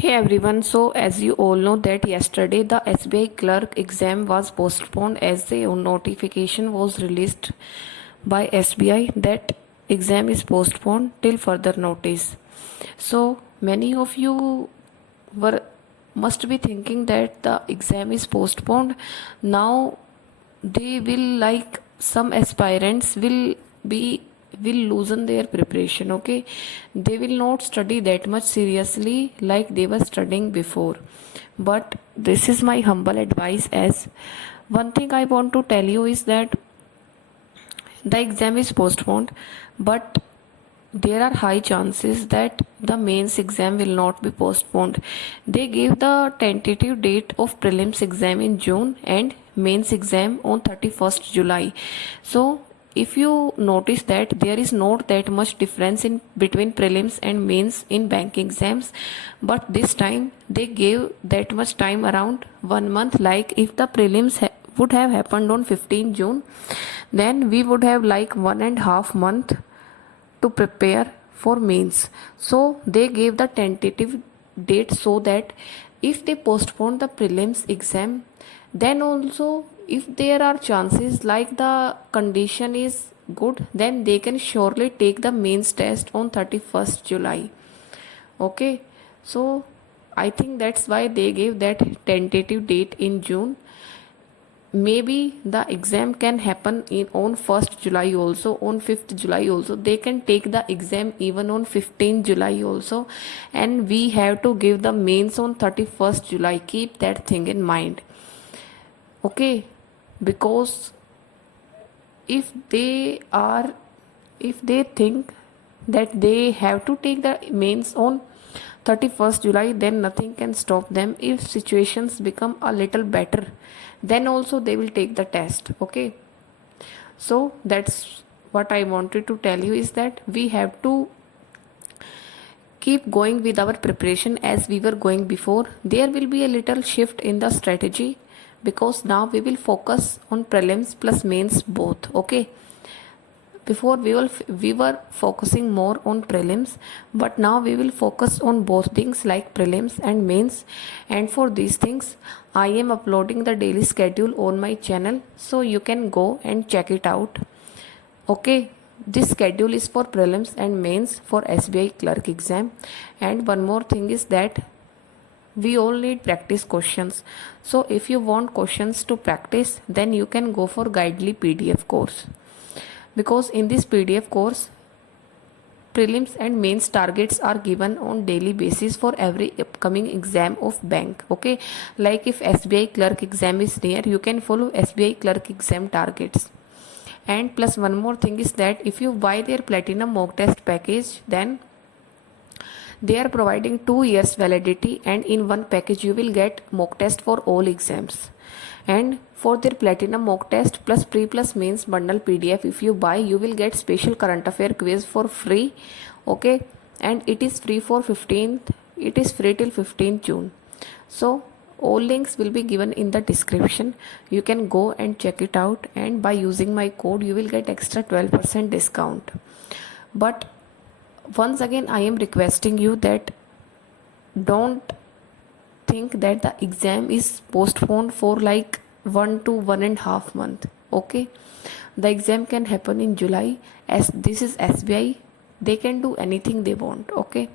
Hey everyone, so as you all know that yesterday the SBI clerk exam was postponed as the notification was released by SBI that exam is postponed till further notice. So many of you were must be thinking that the exam is postponed. Now they will, like some aspirants will loosen their preparation. Okay, they will not study that much seriously like they were studying before. But this is my humble advice. As one thing I want to tell you is that the exam is postponed, but there are high chances that the mains exam will not be postponed. They gave the tentative date of prelims exam in June and mains exam on 31st July. So if you notice that there is not that much difference in between prelims and mains in bank exams, but this time they gave that much time, around 1 month. Like if the prelims would have happened on 15 June, then we would have like 1.5 month to prepare for mains. So they gave the tentative date so that if they postpone the prelims exam, then also if there are chances like the condition is good, then they can surely take the mains test on 31st July. Okay, so I think that's why they gave that tentative date in June. Maybe the exam can happen on 1st July also, on 5th July also. They can take the exam even on 15th July also, and we have to give the mains on 31st July. Keep that thing in mind. Okay, because if they think that they have to take the mains on 31st July, then nothing can stop them. If situations become a little better, then also they will take the test. Okay, so that's what I wanted to tell you, is that we have to keep going with our preparation as we were going before. There will be a little shift in the strategy because now we will focus on prelims plus mains both. Okay, before we were focusing more on prelims, but now we will focus on both things like prelims and mains. And for these things I am uploading the daily schedule on my channel, so you can go and check it out. Okay, this schedule is for prelims and mains for SBI clerk exam. And one more thing is that we all need practice questions. So if you want questions to practice, then you can go for Guidely PDF course, because in this PDF course prelims and mains targets are given on daily basis for every upcoming exam of bank. Okay, like if SBI clerk exam is near, you can follow SBI clerk exam targets. And plus one more thing is that if you buy their platinum mock test package, then they are providing 2 years validity, and in one package you will get mock test for all exams. And for their platinum mock test plus pre plus mains bundle PDF, if you buy, you will get special current affair quiz for free. Okay, and it is free for 15th, it is free till 15th June. So all links will be given in the description. You can go and check it out, and by using my code you will get extra 12% discount. But once again I am requesting you that don't think that the exam is postponed for like 1 to 1.5 month. Okay, the exam can happen in July, as this is SBI, they can do anything they want. Okay,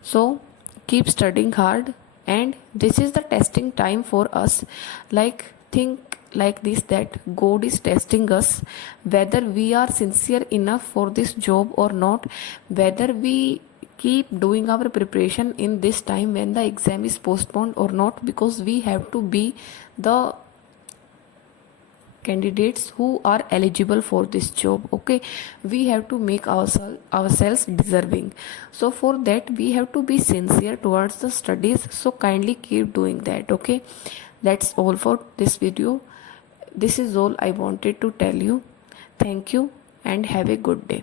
so keep studying hard, and this is the testing time for us. Like think like this, that God is testing us whether we are sincere enough for this job or not, whether we keep doing our preparation in this time when the exam is postponed or not, because we have to be the candidates who are eligible for this job. Okay, we have to make ourselves deserving. So for that we have to be sincere towards the studies, so kindly keep doing that. Okay, that's all for this video. This is all I wanted to tell you. Thank you and have a good day.